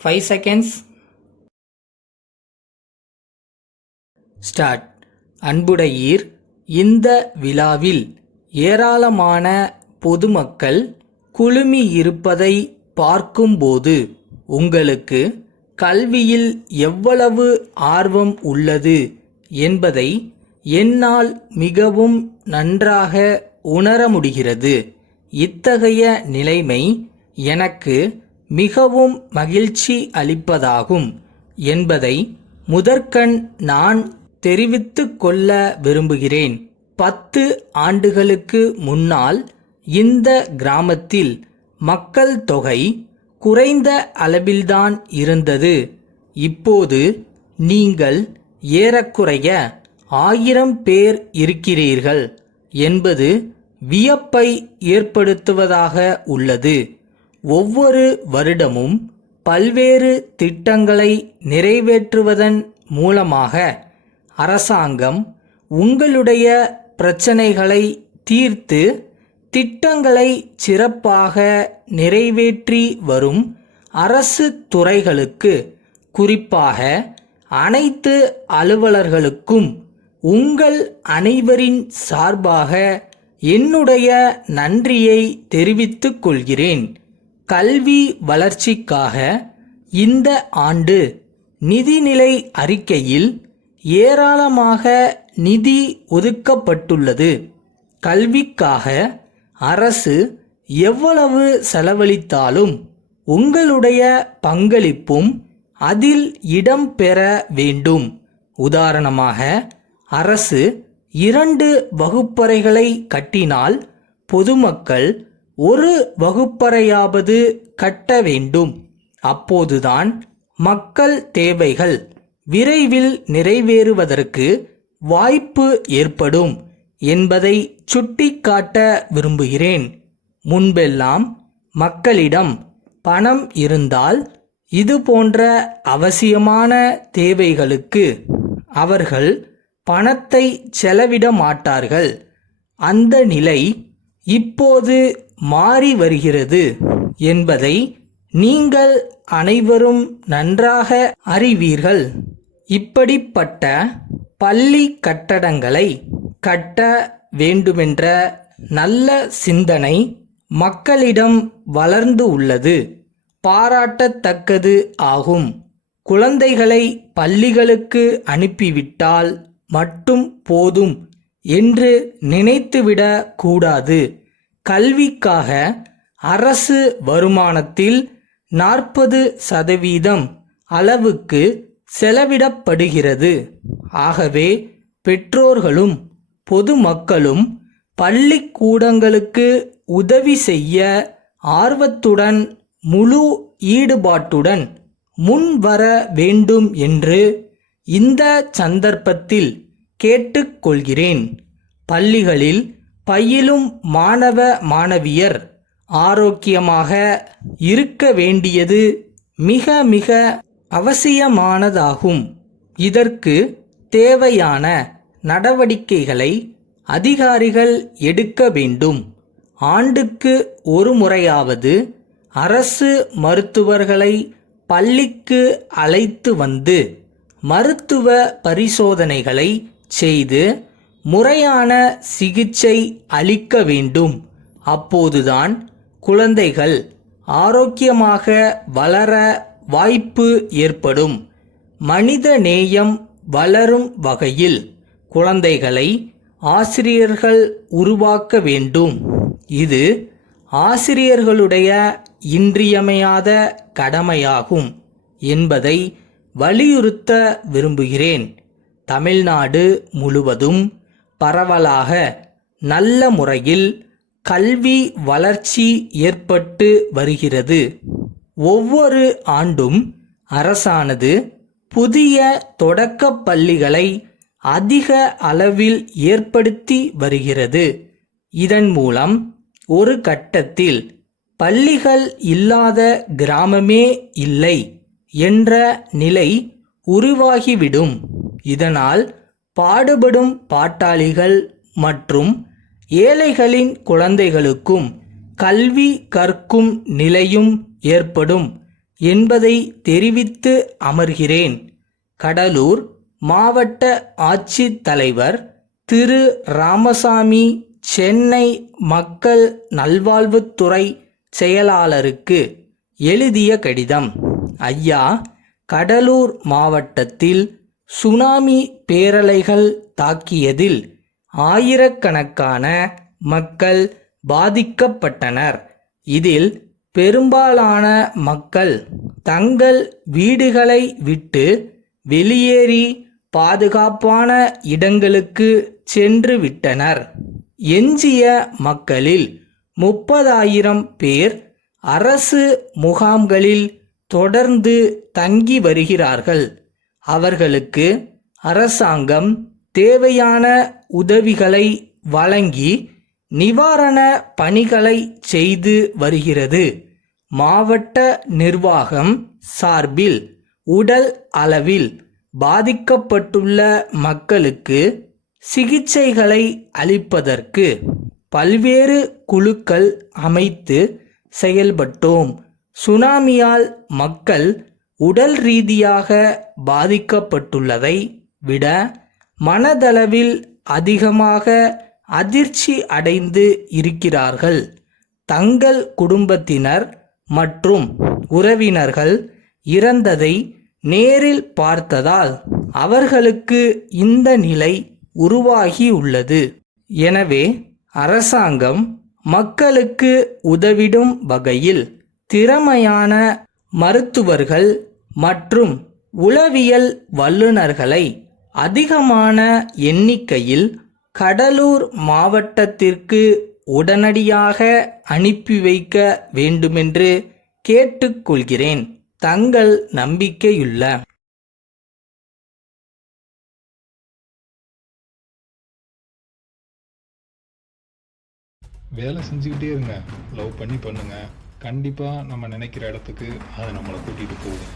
5 seconds. Start. அன்புடையீர், இந்த விழாவில் ஏராளமான பொதுமக்கள் குழுமியிருப்பதை பார்க்கும்போது உங்களுக்கு கல்வியில் எவ்வளவு ஆர்வம் உள்ளது என்பதை என்னால் மிகவும் நன்றாக உணர முடிகிறது. இத்தகைய நிலைமை எனக்கு மிகவும் மகிழ்ச்சி அளிப்பதாகும் என்பதை முதற்கண் நான் தெரிவித்துக் கொள்ள விரும்புகிறேன். 10 ஆண்டுகளுக்கு முன்னால் இந்த கிராமத்தில் மக்கள் தொகை குறைந்த அளவில்தான் இருந்தது. இப்போது நீங்கள் ஏறக்குறைய 1000 பேர் இருக்கிறீர்கள் என்பது வியப்பை ஏற்படுத்துவதாக உள்ளது. ஒவ்வொரு வருடமும் பல்வேறு திட்டங்களை நிறைவேற்றுவதன் மூலமாக அரசாங்கம் உங்களுடைய பிரச்சனைகளை தீர்த்து திட்டங்களை சிறப்பாக நிறைவேற்றி வரும் அரசு துறைகளுக்கு, குறிப்பாக அனைத்து அலுவலர்களுக்கும் உங்கள் அனைவரின் சார்பாக என்னுடைய நன்றியை தெரிவித்துக் கொள்கிறேன். கல்வி வளர்ச்சிக்காக இந்த ஆண்டு நிதிநிலை அறிக்கையில் ஏராளமாக நிதி ஒதுக்கப்பட்டுள்ளது. கல்விக்காக அரசு எவ்வளவு செலவழித்தாலும் உங்களுடைய பங்களிப்பும் அதில் இடம்பெற வேண்டும். உதாரணமாக, அரசு 2 வகுப்பறைகளை கட்டினால் பொதுமக்கள் 1 வகுப்பறையாவது கட்ட வேண்டும். அப்போதுதான் மக்கள் தேவைகள் விரைவில் நிறைவேறுவதற்கு வாய்ப்பு ஏற்படும் என்பதை சுட்டிக்காட்ட விரும்புகிறேன். முன்பெல்லாம் மக்களிடம் பணம் இருந்தால் இது போன்ற அவசியமான தேவைகளுக்கு அவர்கள் பணத்தை செலவிட மாட்டார்கள். அந்த நிலை இப்போது மாறி வருகிறது என்பதை நீங்கள் அனைவரும் நன்றாக அறிவீர்கள். இப்படிப்பட்ட பள்ளி கட்டடங்களை கட்ட வேண்டுமென்ற நல்ல சிந்தனை மக்களிடம் வளர்ந்து உள்ளது. பாராட்டத்தக்கது ஆகும். குழந்தைகளை பள்ளிகளுக்கு அனுப்பிவிட்டால் மட்டும் போதும் என்று நினைத்துவிடக் கூடாது. கல்விக்காக அரசு வருமானத்தில் 40% அளவுக்கு செலவிடப்படுகிறது. ஆகவே பெற்றோர்களும் பொதுமக்களும் பள்ளிக்கூடங்களுக்கு உதவி செய்ய ஆர்வத்துடன் முழு ஈடுபாட்டுடன் முன்வர வேண்டும் என்று இந்த சந்தர்ப்பத்தில் கேட்டுக்கொள்கிறேன். பள்ளிகளில் பயிலும் மாணவ மாணவியர் ஆரோக்கியமாக இருக்க வேண்டியது மிக மிக அவசியமானதாகும். இதற்கு தேவையான நடவடிக்கைகளை அதிகாரிகள் எடுக்க வேண்டும். ஆண்டுக்கு ஒரு முறையாவது அரசு மருத்துவர்களை பள்ளிக்கு அழைத்து வந்து மருத்துவ பரிசோதனைகளை செய்து முறையான சிகிச்சை அளிக்க வேண்டும். அப்போதுதான் குழந்தைகள் ஆரோக்கியமாக வளர வாய்ப்பு ஏற்படும். மனித நேயம் வளரும் வகையில் குழந்தைகளை ஆசிரியர்கள் உருவாக்க வேண்டும். இது ஆசிரியர்களுடைய இன்றியமையாத கடமையாகும் என்பதை வலியுறுத்த விரும்புகிறேன். தமிழ்நாடு முழுவதும் பரவலாக நல்ல முறையில் கல்வி வளர்ச்சி ஏற்பட்டு வருகிறது. ஒவ்வொரு ஆண்டும் அரசானது புதிய தொடக்கப் பள்ளிகளை அதிக அளவில் ஏற்படுத்தி வருகிறது. இதன் மூலம் ஒரு கட்டத்தில் பள்ளிகள் இல்லாத கிராமமே இல்லை என்ற நிலை உருவாகிவிடும். இதனால் பாடுபடும் பாட்டாளிகள் மற்றும் ஏழைகளின் குழந்தைகளுக்கும் கல்வி கற்கும் நிலையும் ஏற்படும். என்பதை தெரிவித்து அமர்கிறேன். கடலூர் மாவட்ட ஆட்சித்தலைவர் திரு ராமசாமி, சென்னை மக்கள் நல்வாழ்வுத்துறை செயலாளருக்கு எழுதிய கடிதம். ஐயா, கடலூர் மாவட்டத்தில் சுனாமி பேரலைகள் தாக்கியதில் ஆயிரக்கணக்கான மக்கள் பாதிக்கப்பட்டனர். இதில் பெரும்பாலான மக்கள் தங்கள் வீடுகளை விட்டு வெளியேறி பாதுகாப்பான இடங்களுக்கு சென்று விட்டனர். எஞ்சிய மக்களில் 30,000 பேர் அரசு முகாம்களில் தொடர்ந்து தங்கி வருகிறார்கள். அவர்களுக்கு அரசாங்கம் தேவையான உதவிகளை வழங்கி நிவாரண பணிகளை செய்து வருகிறது. மாவட்ட நிர்வாகம் சார்பில் உடல் அளவில் பாதிக்கப்பட்டுள்ள மக்களுக்கு சிகிச்சைகளை அளிப்பதற்கு பல்வேறு குழுக்கள் அமைத்து செயல்பட்டோம். சுனாமியால் மக்கள் உடல் ரீதியாக பாதிக்கப்பட்டுள்ளதை விட மனதளவில் அதிகமாக அதிர்ச்சி அடைந்து இருக்கிறார்கள். தங்கள் குடும்பத்தினர் மற்றும் உறவினர்கள் இறந்ததை நேரில் பார்த்ததால் அவர்களுக்கு இந்த நிலை உருவாகியுள்ளது. எனவே அரசாங்கம் மக்களுக்கு உதவிடும் வகையில் திறமையான மருத்துவர்கள் மற்றும் உளவியல் வல்லுநர்களை அதிகமான எண்ணிக்கையில் கடலூர் மாவட்டத்திற்கு உடனடியாக அனுப்பி வைக்க வேண்டுமென்று கேட்டுக்கொள்கிறேன். தங்கள் நம்பிக்கையுள்ள வேலை செஞ்சுக்கிட்டே இருங்க, லவ் பண்ணி பண்ணுங்க. கண்டிப்பாக நம்ம நினைக்கிற இடத்துக்கு அது நம்மளை கூட்டிகிட்டு போகும்.